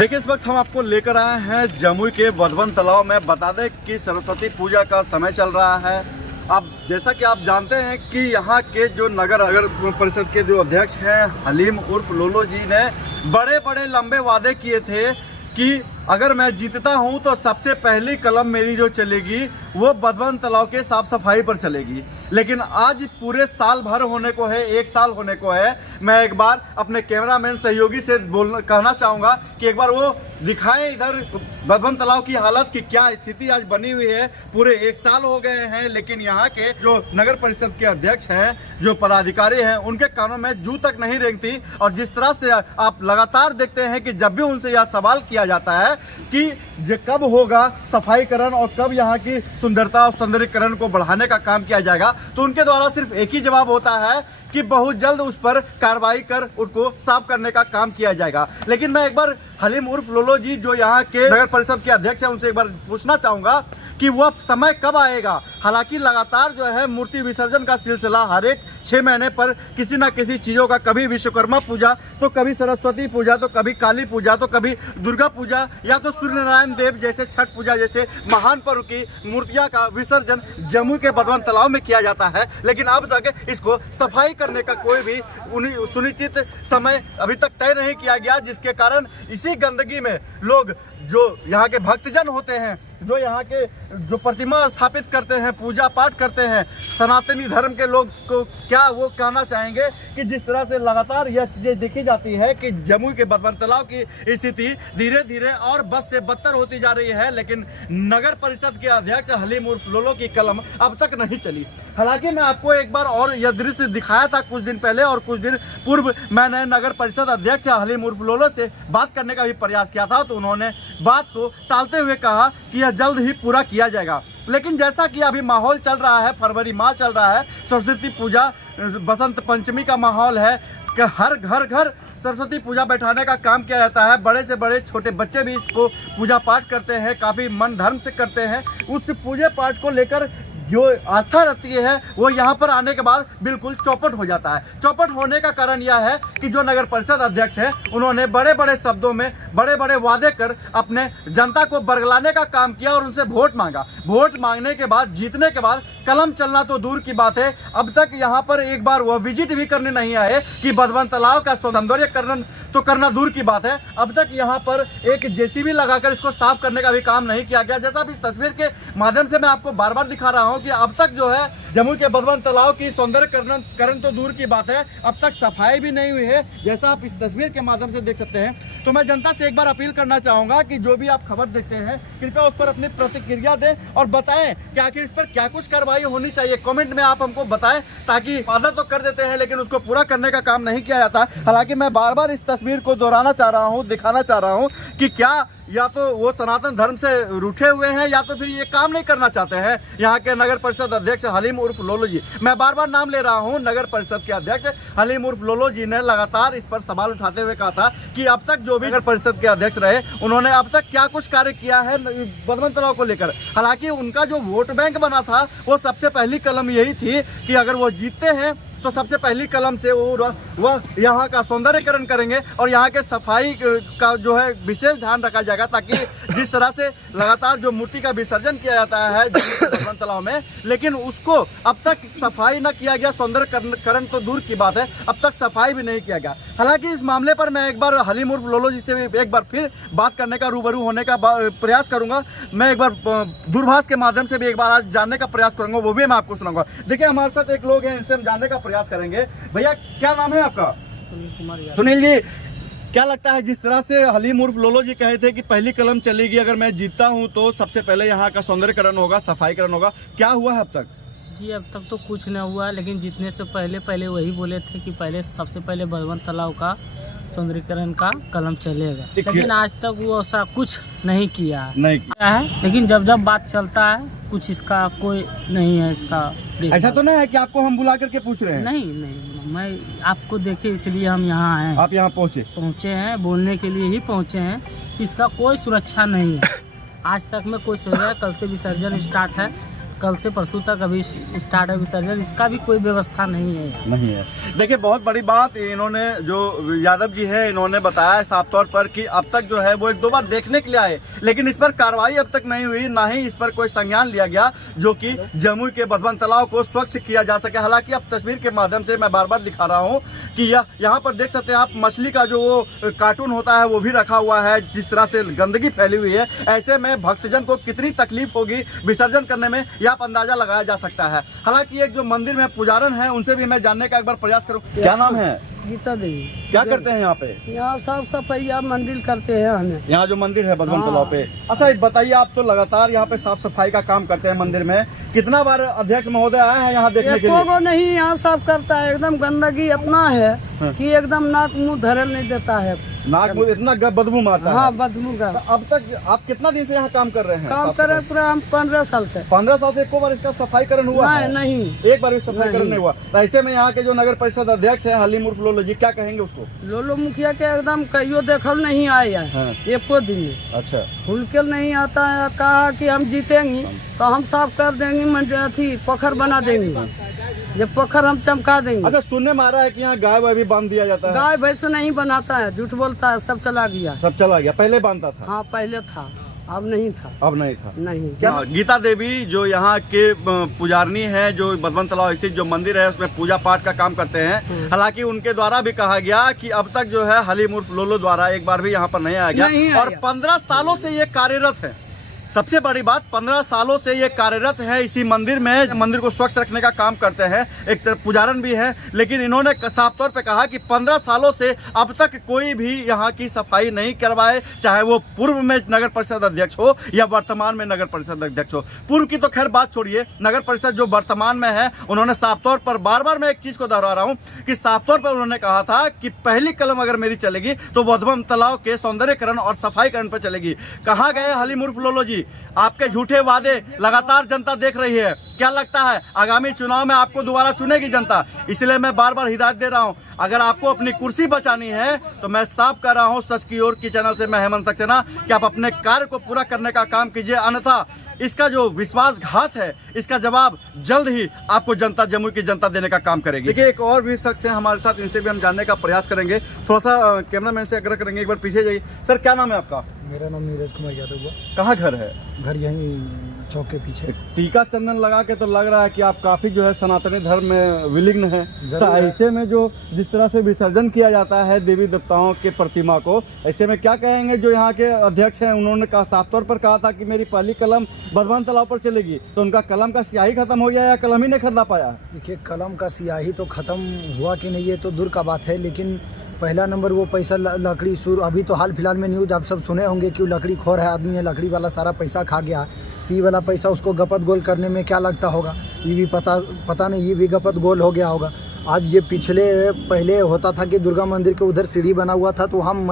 देखिए, इस वक्त हम आपको लेकर आए हैं जमुई के वधवन तालाब में। बता दें कि सरस्वती पूजा का समय चल रहा है। अब जैसा कि आप जानते हैं कि यहाँ के जो नगर परिषद के जो अध्यक्ष हैं हलीम उर्फ लोलो जी ने बड़े बड़े लंबे वादे किए थे कि अगर मैं जीतता हूं तो सबसे पहली कलम मेरी जो चलेगी वो वधवन तालाब के साफ सफाई पर चलेगी। लेकिन आज पूरे साल भर होने को है, एक साल होने को है। मैं एक बार अपने कैमरामैन सहयोगी से कहना चाहूँगा कि एक बार वो दिखाएं इधर वधवन तालाब की हालत की क्या स्थिति आज बनी हुई है। पूरे एक साल हो गए हैं, लेकिन यहाँ के जो नगर परिषद के अध्यक्ष हैं, जो पदाधिकारी हैं, उनके कानों में जू तक नहीं रेंगती। और जिस तरह से आप लगातार देखते हैं कि जब भी उनसे यह सवाल किया जाता है कि कब होगा सफाईकरण और कब यहाँ की सुंदरता और सौंदर्यीकरण को बढ़ाने का काम किया जाएगा, तो उनके द्वारा सिर्फ एक ही जवाब होता है कि बहुत जल्द उस पर कार्रवाई कर उसको साफ करने का काम किया जाएगा। लेकिन मैं एक बार हलीम उर्फ लोलो जी जो यहाँ के नगर परिषद के अध्यक्ष हैं उनसे एक बार पूछना चाहूँगा कि वह समय कब आएगा। हालांकि लगातार जो है मूर्ति विसर्जन का सिलसिला हर एक 6 महीने पर किसी न किसी चीज़ों का, कभी विश्वकर्मा पूजा तो कभी सरस्वती पूजा तो कभी काली पूजा तो कभी दुर्गा पूजा या तो सूर्य नारायण देव जैसे छठ पूजा जैसे महान पर्व की मूर्तियाँ का विसर्जन जमुई के वधवन तालाब में किया जाता है। लेकिन अब तक इसको सफाई करने का कोई भी सुनिश्चित समय अभी तक तय नहीं किया गया, जिसके कारण इसी गंदगी में लोग जो यहाँ के भक्तजन होते हैं, जो यहाँ के जो प्रतिमा स्थापित करते हैं, पूजा पाठ करते हैं, सनातनी धर्म के लोग को क्या वो कहना चाहेंगे कि जिस तरह से लगातार यह चीज़ें देखी जाती है कि जमुई के वधवन तालाब की स्थिति धीरे धीरे और बद से बदतर होती जा रही है। लेकिन नगर परिषद के अध्यक्ष हलीम उर्फ लोलो की कलम अब तक नहीं चली। हालांकि मैं आपको एक बार और यह दृश्य दिखाया था कुछ दिन पहले, और कुछ दिन पूर्व मैंने नगर परिषद अध्यक्ष हलीम उर्फ लोलो से बात करने का भी प्रयास किया था, तो उन्होंने बात को टालते हुए कहा कि यह जल्द ही पूरा किया जाएगा। लेकिन जैसा कि अभी माहौल चल रहा है, फरवरी माह चल रहा है, सरस्वती पूजा, बसंत पंचमी का माहौल है कि हर घर सरस्वती पूजा बैठाने का काम किया जाता है। बड़े से बड़े छोटे बच्चे भी इसको पूजा पाठ करते हैं, काफ़ी मन धर्म से करते हैं। उस पूजा पाठ को लेकर जो आस्था रहती है वो यहाँ पर आने के बाद बिल्कुल चौपट हो जाता है। चौपट होने का कारण यह है कि जो नगर परिषद अध्यक्ष हैं उन्होंने बड़े बड़े शब्दों में बड़े बड़े वादे कर अपने जनता को बरगलाने का काम किया और उनसे वोट मांगा। वोट मांगने के बाद, जीतने के बाद कलम चलना तो दूर की बात है, अब तक यहाँ पर एक बार वह विजिट भी करने नहीं आए कि वधवन तालाब का सौंदर्यीकरण तो करना दूर की बात है, अब तक यहाँ पर एक जेसीबी लगाकर इसको साफ करने का भी काम नहीं किया गया। जैसा आप इस तस्वीर के माध्यम से मैं आपको बार बार दिखा रहा हूँ कि अब तक जो है जमुई के वधवन तालाब की सौंदर्यीकरण तो दूर की बात है, अब तक सफाई भी नहीं हुई है, जैसा आप इस तस्वीर के माध्यम से देख सकते हैं। तो मैं जनता से एक बार अपील करना चाहूँगा कि जो भी आप खबर देखते हैं कृपया उस पर अपनी प्रतिक्रिया दें और बताएं कि आखिर इस पर क्या कुछ कार्रवाई होनी चाहिए। कमेंट में आप हमको बताएं, ताकि वादा तो कर देते हैं लेकिन उसको पूरा करने का काम नहीं किया जाता। हालांकि मैं बार बार इस तस्वीर को दोहराना चाह रहा हूँ, दिखाना चाह रहा हूँ कि क्या या तो वो सनातन धर्म से रूठे हुए हैं या तो फिर ये काम नहीं करना चाहते हैं। यहाँ के नगर परिषद अध्यक्ष हलीम उर्फ लोलो जी, मैं बार बार नाम ले रहा हूँ, नगर परिषद के अध्यक्ष हलीम उर्फ लोलो जी ने लगातार इस पर सवाल उठाते हुए कहा था कि अब तक जो भी नगर परिषद के अध्यक्ष रहे उन्होंने अब तक क्या कुछ कार्य किया है वधवन तालाब को लेकर। हालांकि उनका जो वोट बैंक बना था वो सबसे पहली कलम यही थी कि अगर वो जीतते हैं तो सबसे पहली कलम से वह यहाँ का सौंदर्यीकरण करेंगे और यहाँ के सफाई का जो है विशेष ध्यान रखा जाएगा, ताकि जिस तरह से लगातार जो मूर्ति का विसर्जन किया जाता है वधवन तालाब में, लेकिन उसको अब तक सफाई न किया गया। सौंदर्यीकरण तो दूर की बात है, अब तक सफाई भी नहीं किया गया। हालांकि इस मामले पर मैं एक बार हलीम उर्फ लोलो जी से भी एक बार फिर बात करने का, रूबरू होने का प्रयास करूंगा। मैं एक बार दूरभाष के माध्यम से भी एक बार आज जानने का प्रयास करूंगा, वो भी मैं आपको सुनाऊंगा। देखिए, हमारे साथ एक लोग हैं, इनसे हम जानने का प्रयास करेंगे। भैया, क्या नाम है आपका? सुनील कुमार। सुनील जी, क्या लगता है जिस तरह से हलीम उर्फ लोलो जी कहे थे कि पहली कलम चलेगी, अगर मैं जीतता हूं तो सबसे पहले यहाँ का सौंदर्यीकरण होगा, सफाईकरण होगा, क्या हुआ है अब तक? जी, अब तक तो कुछ नहीं हुआ, लेकिन जीतने से पहले वही बोले थे कि सबसे पहले वधवन तालाब का सौंदर्यीकरण का कलम चलेगा, लेकिन आज तक वो ऐसा कुछ नहीं किया है। लेकिन जब बात चलता है कुछ इसका कोई नहीं है इसका। ऐसा तो नहीं है कि आपको हम बुला करके पूछ रहे हैं? नहीं, मैं आपको देखे इसलिए हम यहाँ आए हैं। आप यहाँ पहुँचे हैं, बोलने के लिए ही पहुँचे हैं कि इसका कोई सुरक्षा नहीं है। आज तक में कोई सुरक्षा, कल से विसर्जन स्टार्ट है, कल से परसों तक अभी स्टार्ट है विसर्जन, इसका भी कोई व्यवस्था नहीं है। नहीं है। देखिए बहुत बड़ी बात इन्होंने जो यादव जी है इन्होंने बताया साफ तौर पर कि अब तक जो है वो 1-2 बार देखने के लिए आए, लेकिन इस पर कार्रवाई अब तक नहीं हुई, ना ही इस पर कोई संज्ञान लिया गया जो कि जमुई के बधवन तालाब को स्वच्छ किया जा सके। हालांकि अब तस्वीर के माध्यम से मैं बार बार दिखा रहा हूँ कि यहाँ पर देख सकते हैं आप मछली का जो वो कार्टून होता है वो भी रखा हुआ है। जिस तरह से गंदगी फैली हुई है, ऐसे में भक्तजन को कितनी तकलीफ होगी विसर्जन करने में, यह आप अंदाजा लगाया जा सकता है। हालांकि एक जो मंदिर में पुजारन है उनसे भी मैं जानने का एक बार प्रयास करूं। क्या नाम है? गीता देवी। क्या करते हैं यहाँ पे? यहाँ साफ सफाई मंदिर करते हैं हमें। यहाँ जो मंदिर है बधवन तालाब पे, अच्छा बताइए आप तो लगातार यहाँ पे साफ सफाई का काम करते हैं मंदिर में, कितना बार अध्यक्ष महोदय आए हैं यहाँ देखने के लिए? को नहीं यहाँ साफ करता है, एकदम गंदगी इतना है कि एकदम नाक मुंह धरल नहीं देता है, नाक मुंह इतना बदबू मारता है। हाँ बदबू का। अब तक आप कितना दिन से यहाँ काम कर रहे हैं? काम कर रहे पूरा हम 15 साल से। 15 साल से एक बार इसका सफाईकरण हुआ है? नहीं, एक बार भी सफाईकरण नहीं हुआ। तो ऐसे में यहाँ के जो नगर परिषद अध्यक्ष है हलीम उर्फ लोलो जी, क्या कहेंगे उसको? लोलो मुखिया के एकदम कहियो देखल नहीं आए हैं एको दिन में। अच्छा, खुलकर नहीं आता है, कहा कि हम जीतेंगे तो हम साफ कर देंगे, अथी पोखर बना देंगे, ये पोखर हम चमका देंगे। अच्छा, सुनने में आ रहा है कि यहाँ गाय वाय भी बांध दिया जाता है? गाय भैंस नहीं बनाता है, झूठ बोलता है, सब चला गया। सब चला गया? पहले बांधता था? हाँ पहले था, अब नहीं था। अब नहीं था? नहीं। क्या गीता देवी जो यहाँ के पुजारनी है, जो बधवन तालाब स्थित जो मंदिर है उसमें पूजा पाठ का काम करते हैं। हालांकि उनके द्वारा भी कहा गया कि अब तक जो है हलीम उर्फ लोलो द्वारा एक बार भी यहाँ पर नहीं आया गया, और 15 सालों से ये कार्यरत है। सबसे बड़ी बात, 15 सालों से ये कार्यरत है इसी मंदिर में, मंदिर को स्वच्छ रखने का काम करते हैं, एक तरफ पुजारन भी है। लेकिन इन्होंने साफ तौर पे कहा कि 15 सालों से अब तक कोई भी यहाँ की सफाई नहीं करवाए, चाहे वो पूर्व में नगर परिषद अध्यक्ष हो या वर्तमान में नगर परिषद अध्यक्ष हो। पूर्व की तो खैर बात छोड़िए, नगर परिषद जो वर्तमान में है उन्होंने साफ तौर पर, बार बार मैं एक चीज को दोहरा रहा हूँ कि साफ तौर पर उन्होंने कहा था कि पहली कलम अगर मेरी चलेगी तो बधवन तालाब के सौंदर्यकरण और सफाईकरण पर चलेगी। कहाँ गए हलीम उर्फ लोलो जी? आपके झूठे वादे लगातार जनता देख रही है। क्या लगता है आगामी चुनाव में आपको दोबारा चुनेगी जनता? इसलिए मैं बार बार हिदायत दे रहा हूं, अगर आपको अपनी कुर्सी बचानी है तो मैं साफ कर रहा हूं सच की ओर की चैनल से मैं हेमंत सक्सेना कि आप अपने कार्य को पूरा करने का काम कीजिए, अन्यथा इसका जो विश्वासघात है इसका जवाब जल्द ही आपको जनता, जमुई की जनता देने का काम करेगी। देखिए एक और भी शख्स है हमारे साथ, इनसे भी हम जानने का प्रयास करेंगे। थोड़ा सा कैमरामैन से आग्रह करेंगे, एक बार पीछे जाइए। सर क्या नाम है आपका? मेरा नाम नीरज कुमार यादव हुआ। कहाँ घर है? घर यहीं चौक के पीछे। टीका चंदन लगा के तो लग रहा है कि आप काफी जो है सनातनी धर्म में विलीन है। तो ऐसे में जो जिस तरह से विसर्जन किया जाता है देवी देवताओं के प्रतिमा को, ऐसे में क्या कहेंगे जो यहाँ के अध्यक्ष हैं? उन्होंने कहा, साफ तौर पर कहा था कि मेरी पहली कलम बधवन तालाब पर चलेगी, तो उनका कलम का स्याही खत्म हो गया या कलम ही नहीं खरीदा पाया? देखिए, कलम का स्याही तो खत्म हुआ कि नहीं ये तो दूर का बात है, लेकिन पहला नंबर वो पैसा लकड़ी सुर, अभी तो हाल फिलहाल में न्यूज आप सब सुने होंगे कि लकड़ी खोर है आदमी है, लकड़ी वाला सारा पैसा खा गया। तो ये वाला पैसा उसको गपत गोल करने में क्या लगता होगा, ये भी पता नहीं, ये भी गपत गोल हो गया होगा। आज ये पहले होता था कि दुर्गा मंदिर के उधर सीढ़ी बना हुआ था तो हम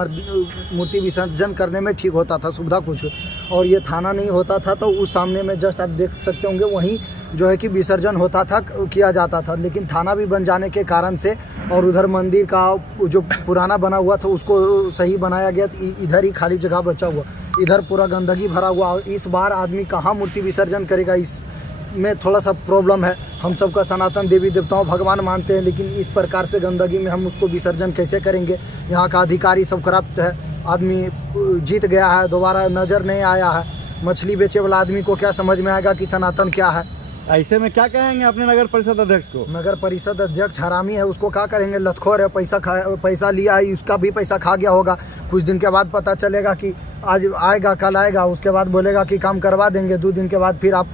मूर्ति विसर्जन करने में ठीक होता था, सुविधा कुछ, और ये थाना नहीं होता था तो उस सामने में जस्ट आप देख सकते होंगे वहीं जो है कि विसर्जन होता था, किया जाता था। लेकिन थाना भी बन जाने के कारण से और उधर मंदिर का जो पुराना बना हुआ था उसको सही बनाया गया, इधर ही खाली जगह बचा हुआ, इधर पूरा गंदगी भरा हुआ। इस बार आदमी कहाँ मूर्ति विसर्जन करेगा, इस में थोड़ा सा प्रॉब्लम है। हम सबका सनातन देवी देवताओं भगवान मानते हैं, लेकिन इस प्रकार से गंदगी में हम उसको विसर्जन कैसे करेंगे? यहाँ का अधिकारी सब करप्ट है, आदमी जीत गया है, दोबारा नज़र नहीं आया है। मछली बेचे वाला आदमी को क्या समझ में आएगा कि सनातन क्या है? ऐसे में क्या कहेंगे अपने नगर परिषद अध्यक्ष को? नगर परिषद अध्यक्ष हरामी है, उसको क्या करेंगे? लतखोर है, पैसा लिया है, उसका भी पैसा खा गया होगा। कुछ दिन के बाद पता चलेगा कि आज आएगा, कल आएगा, उसके बाद बोलेगा कि काम करवा देंगे, 2 दिन के बाद फिर आप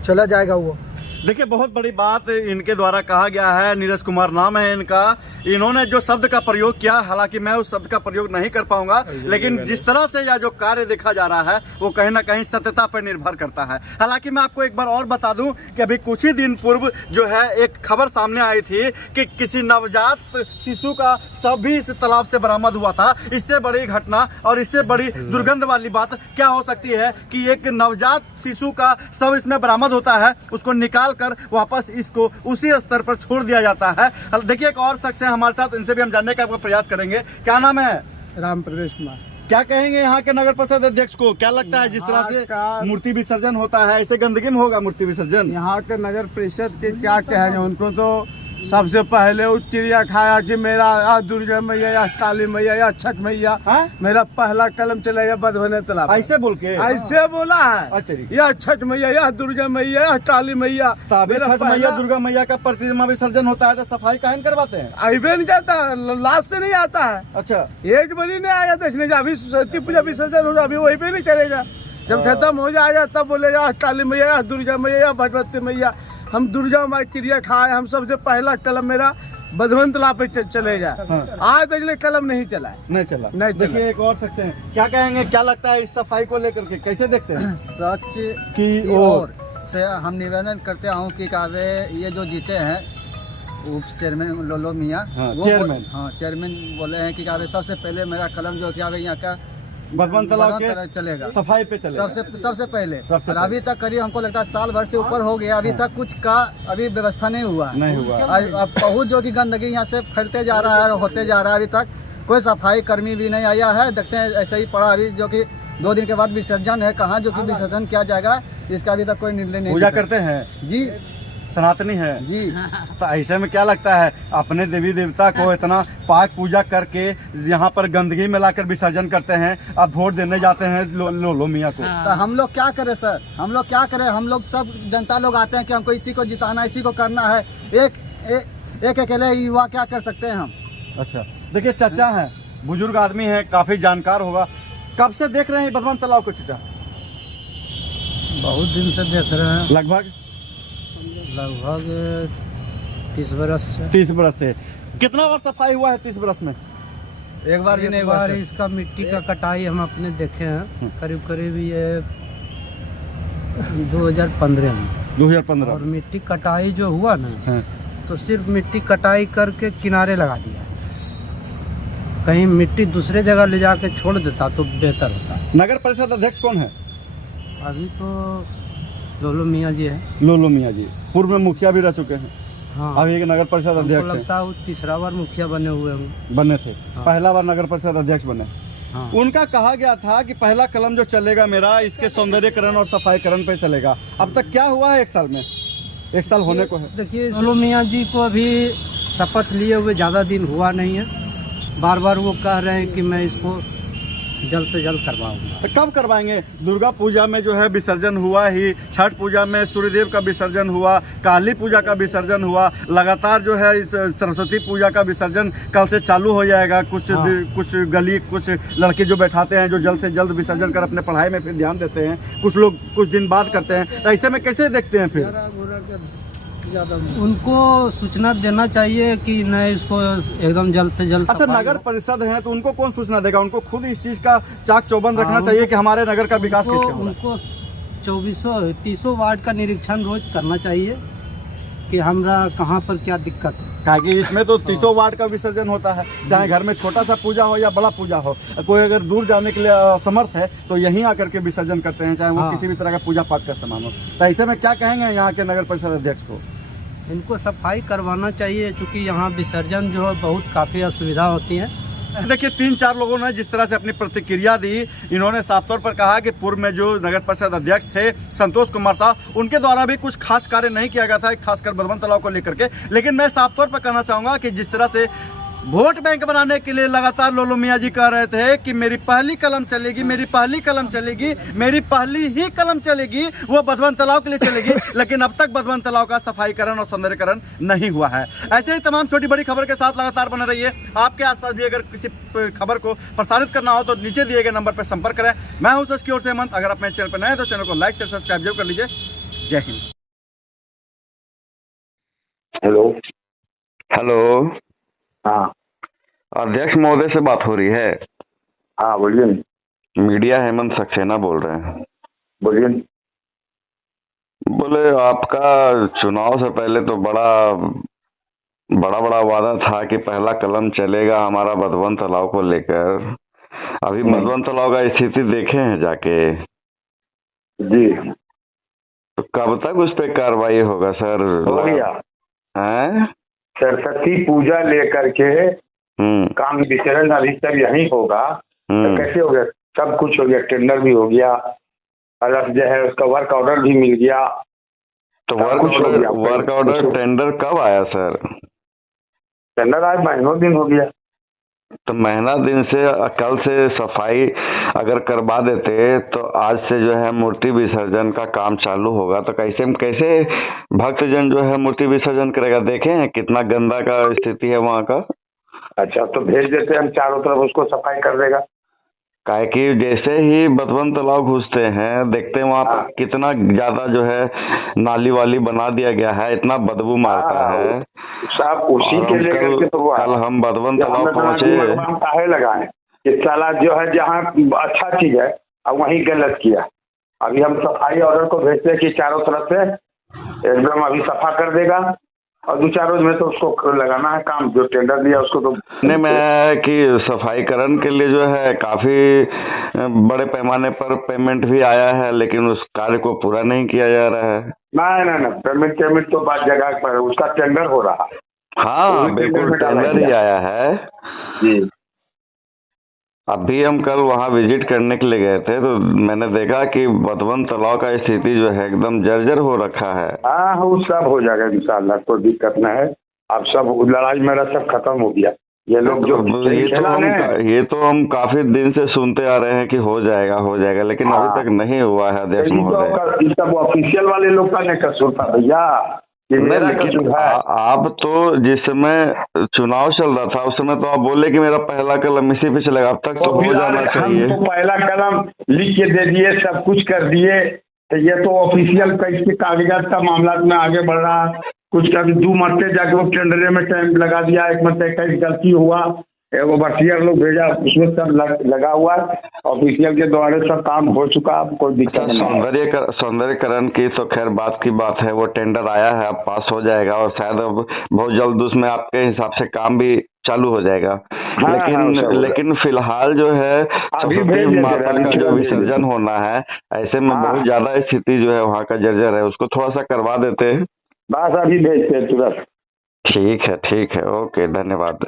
चला जाएगा वो। देखिए बहुत बड़ी बात इनके द्वारा कहा गया है, नीरज कुमार नाम है इनका। इन्होंने जो शब्द का प्रयोग किया, हालांकि मैं उस शब्द का प्रयोग नहीं कर पाऊंगा, लेकिन जिस तरह से यह जो कार्य देखा जा रहा है वो कहीं ना कहीं सत्यता पर निर्भर करता है। हालांकि मैं आपको एक बार और बता दूं कि अभी कुछ ही दिन पूर्व जो है एक खबर सामने आई थी कि किसी नवजात शिशु का शव भी इस तालाब से बरामद हुआ था। इससे बड़ी घटना और इससे बड़ी दुर्गंध वाली बात क्या हो सकती है कि एक नवजात शिशु का शव इसमें बरामद होता है, उसको निकाल कर वापस इसको उसी स्तर पर छोड़ दिया जाता है। देखिए एक और शख्स है हमारे साथ, इनसे भी हम जानने का प्रयास करेंगे। क्या नाम है? राम प्रवेश कुमार। क्या कहेंगे यहाँ के नगर परिषद अध्यक्ष को? क्या लगता है जिस तरह से मूर्ति विसर्जन होता है ऐसे गंदगी में होगा मूर्ति विसर्जन? यहाँ के नगर परिषद के क्या कहें, उनको तो सबसे पहले वो चिड़िया खाया कि मेरा या दुर्गा मैया या काली मैया या छठ मैया, मेरा पहला कलम चलेगा बधवने तालाब। ऐसे बोल के ऐसे बोला है, अच्छा या छठ मैया या दुर्गा मैया या काली मैया। छठ मैया दुर्गा मैया का प्रतिमा विसर्जन होता है तो सफाई काहे करवाते हैं? अबे नहीं जाता, लास्ट से नहीं आता है। अच्छा, एक बड़ी नहीं आया देखने जा, अभी सरस्वती पूजा विसर्जन होगा, अभी वही पे नहीं करेगा। जब खत्म हो जाएगा तब बोलेगा काली मैया या दुर्गा मैया या भगवती मैया। हम दुर्गा माँ चिड़िया खाए, हम सबसे पहला कलम मेरा बधवन तालाब पे चलेगा। आज तक कलम नहीं चला है, नहीं चला। देखिए एक और शख्स हैं, क्या कहेंगे, क्या लगता है इस सफाई को लेकर के कैसे देखते हैं? सच की ओर से हम निवेदन करते हूँ कि कावे ये जो जीते हैं उप चेयरमैन लोलो मियाँ, चेयरमैन, हाँ चेयरमैन बोले हैं कि कावे सबसे पहले मेरा कलम जो क्या यहाँ का बधवन तालाब के चलेगा, सफाई पे चलेगा सबसे पहले। और अभी तक करीब हमको लगता है साल भर से ऊपर हो गया, अभी तक कुछ का अभी व्यवस्था नहीं हुआ। अब बहुत जो कि गंदगी यहाँ से फैलते जा रहा है और होते जा रहा है, अभी तक कोई सफाई कर्मी भी नहीं आया है। देखते हैं ऐसे ही पड़ा, अभी जो कि 2 दिन के बाद विसर्जन है, कहाँ जो कि विसर्जन किया जाएगा इसका अभी तक कोई निर्णय नहीं। पूजा करते हैं जी, सनातनी है जी। तो ऐसे में क्या लगता है अपने देवी देवता को इतना पाक पूजा करके यहाँ पर गंदगी में लाकर विसर्जन करते हैं, अब वोट देने जाते हैं लोलो मियाँ को। तो हम लोग क्या करें सर, हम लोग क्या करें? हम लोग सब जनता लोग आते हैं कि हमको इसी को जिताना, इसी को करना है। एक अकेले युवा क्या कर सकते हैं हम? अच्छा, देखिए चाचा हैं, बुजुर्ग आदमी हैं, काफी जानकार होगा। कब से देख रहे हैं बधवन तालाब को चाचा? बहुत दिन से देख रहे हैं, लगभग 30 बरस से। 30 बरस से। कितना बार सफाई हुआ है 30 बरस में? एक बार भी नहीं हुआ। इसका मिट्टी का कटाई हम अपने देखे हैं करीब करीब ये 2015 में। 2015। और मिट्टी कटाई जो हुआ ना, तो सिर्फ मिट्टी कटाई करके किनारे लगा दिया। कहीं मिट्टी दूसरे जगह ले जाके छोड़ देता तो बेहतर होता। नगर परिषद अध्यक्ष कौन है? अभी तो लोलो मियाँ जी है। लोलो मियाँ जी पूर्व में मुखिया भी रह चुके हैं। हाँ, अभी एक नगर परिषद अध्यक्ष लगता है वो 3रा बार मुखिया बने हुए हैं। बने थे। हाँ। पहला बार नगर परिषद अध्यक्ष बने। हाँ। उनका कहा गया था कि पहला कलम जो चलेगा मेरा इसके सौंदर्यकरण और सफाईकरण पे चलेगा। अब तक क्या हुआ है? 1 साल में, 1 साल होने को है। देखिए लोलो मियाँ जी को अभी शपथ लिए हुए ज़्यादा दिन हुआ नहीं है, बार बार वो कह रहे हैं कि मैं इसको जल्द से जल्द करवाऊंगा। तो कब करवाएंगे? दुर्गा पूजा में जो है विसर्जन हुआ ही, छठ पूजा में सूर्यदेव का विसर्जन हुआ, काली पूजा का विसर्जन हुआ, लगातार जो है इस सरस्वती पूजा का विसर्जन कल से चालू हो जाएगा। कुछ गली, कुछ लड़के जो बैठाते हैं जो जल्द से जल्द विसर्जन कर अपने पढ़ाई में फिर ध्यान देते हैं, कुछ लोग कुछ दिन बाद करते हैं। तो ऐसे में कैसे देखते हैं फिर? उनको सूचना देना चाहिए कि नहीं, इसको एकदम जल्द से जल्द। अच्छा, नगर परिषद है तो उनको कौन सूचना देगा? उनको खुद इस चीज का चाक चौबंद रखना चाहिए कि हमारे नगर का विकास कैसे होगा। उनको 30 वार्ड का निरीक्षण रोज करना चाहिए कि हमारा कहाँ पर क्या दिक्कत है। कि इसमें तो 30 वार्ड का विसर्जन होता है, चाहे घर में छोटा सा पूजा हो या बड़ा पूजा हो। कोई अगर दूर जाने के लिए असमर्थ है तो यहीं आकर के विसर्जन करते हैं, चाहे वो किसी भी तरह का पूजा पाठ का सामान हो। तो ऐसे में क्या कहेंगे यहाँ के नगर परिषद अध्यक्ष को? इनको सफाई करवाना चाहिए, क्योंकि यहाँ विसर्जन जो है बहुत काफ़ी असुविधा होती है। देखिए 3-4 लोगों ने जिस तरह से अपनी प्रतिक्रिया दी, इन्होंने साफ तौर पर कहा कि पूर्व में जो नगर परिषद अध्यक्ष थे संतोष कुमार साहब, उनके द्वारा भी कुछ खास कार्य नहीं किया गया था, खासकर बधवन तालाब को लेकर के। लेकिन मैं साफ तौर पर कहना चाहूँगा कि जिस तरह से वोट बैंक बनाने के लिए लगातार लोलो मियाँ जी कह रहे थे कि मेरी पहली कलम चलेगी, मेरी पहली कलम चलेगी, मेरी पहली ही कलम चलेगी, वो बधवन तालाब के लिए चलेगी। लेकिन अब तक बधवन तालाब का सफाईकरण और सौंदर्यकरण नहीं हुआ है। ऐसे ही तमाम छोटी बड़ी खबर के साथ लगातार बने रहिए। आपके आसपास भी अगर किसी खबर को प्रसारित करना हो तो नीचे दिए गए नंबर पर संपर्क करें। मैं हूं सच की ओर से हेमंत। अगर आप मेरे चैनल पर नए हैं तो चैनल को लाइक शेयर सब्सक्राइब जरूर कर लीजिए। जय हिंद। हेलो। हेलो, हाँ अध्यक्ष महोदय से बात हो रही है? हाँ बोलिए। मीडिया हेमंत सक्सेना बोल रहे हैं। बोलिए। बोले आपका चुनाव से पहले तो बड़ा वादा था कि पहला कलम चलेगा हमारा बधवन तालाब को लेकर। अभी बधवन तालाब का स्थिति देखे हैं जाके? जी। तो कब तक उस पर कार्रवाई होगा सर? हो गया हैं? सरस्वती पूजा लेकर के काम वितरण अधिकतर यही होगा। तो कैसे हो गया? सब कुछ हो गया, टेंडर भी हो गया, प्लस जो है उसका वर्क ऑर्डर भी मिल गया। तो सब कुछ हो गया। वर्क ऑर्डर टेंडर कब आया सर? टेंडर आज महीनों दिन हो गया। तो महीना दिन से कल से सफाई अगर करवा देते तो आज से जो है मूर्ति विसर्जन का काम चालू होगा। तो कैसे भक्तजन जो है मूर्ति विसर्जन करेगा? देखे हैं कितना गंदा का स्थिति है वहाँ का। अच्छा, तो भेज देते हम, चारों तरफ उसको सफाई कर देगा। काहे कि जैसे ही बदवन तालाब घुसते हैं देखते हैं वहाँ पर कितना ज्यादा जो है नाली वाली बना दिया गया है, इतना बदबू मारता है। सब उसी के लेकर के तो कल हम बदवन तालाब पहुँचे। काहे लगाए कि साला जो है जहाँ अच्छा चीज है अब वहीं गलत किया। अभी हम सफाई ऑर्डर को भेजते हैं कि चारों तरफ से एकदम अभी सफा कर देगा, और 2-4 रोज में तो उसको लगाना है काम, जो टेंडर दिया उसको। तो सुनने में है कि सफाईकरण के लिए जो है काफी बड़े पैमाने पर पेमेंट भी आया है, लेकिन उस कार्य को पूरा नहीं किया जा रहा है। नहीं, पेमेंट तो बात जगह पर है, उसका टेंडर हो रहा है। हाँ बिल्कुल, टेंडर ही आया है जी। अभी हम कल वहाँ विजिट करने के लिए गए थे तो मैंने देखा कि बदवन तालाब का स्थिति जो है एकदम जर्जर हो रखा है। हाँ, वो सब हो जाएगा इंशाल्लाह, कोई दिक्कत न है। अब सब लड़ाई मेरा सब खत्म हो गया। ये लोग जो ये तो हम काफी दिन से सुनते आ रहे हैं कि हो जाएगा, लेकिन अभी तक नहीं हुआ है अध्यक्ष महोदय। सब ऑफिशियल वाले लोग का नहीं कसूर था भैया। लेकिन आप तो जिस समय चुनाव चल रहा था उस समय तो आप बोले कि मेरा पहला कलम इसी पे चलेगा, अब तक तो हो जाना चाहिए। तो पहला कलम लिख के दे दिए, सब कुछ कर दिए, तो ये तो ऑफिशियल कैसे कागजात का मामला में आगे बढ़ रहा है। कुछ कभी 2 मरते जाके वो टेंडर में टाइम लगा दिया, 1 मरते कहीं गलती हुआ, वो बसियर लोग भेजा, उसमें सब लगा हुआ है, ऑफिशियल के द्वारा सब काम हो चुका, कोई दिक्कत नहीं। सौंदर्यकरण की तो खैर बात की बात है, वो टेंडर आया है, अब पास हो जाएगा और शायद अब बहुत जल्द उसमें आपके हिसाब से काम भी चालू हो जाएगा। लेकिन फिलहाल जो है सरस्वती माता का जो विसर्जन होना है, ऐसे में बहुत ज्यादा स्थिति जो है वहाँ का जर्जर है, उसको थोड़ा सा करवा देते हैं। बस अभी भेजते हैं तुरंत। ठीक है, ओके, धन्यवाद।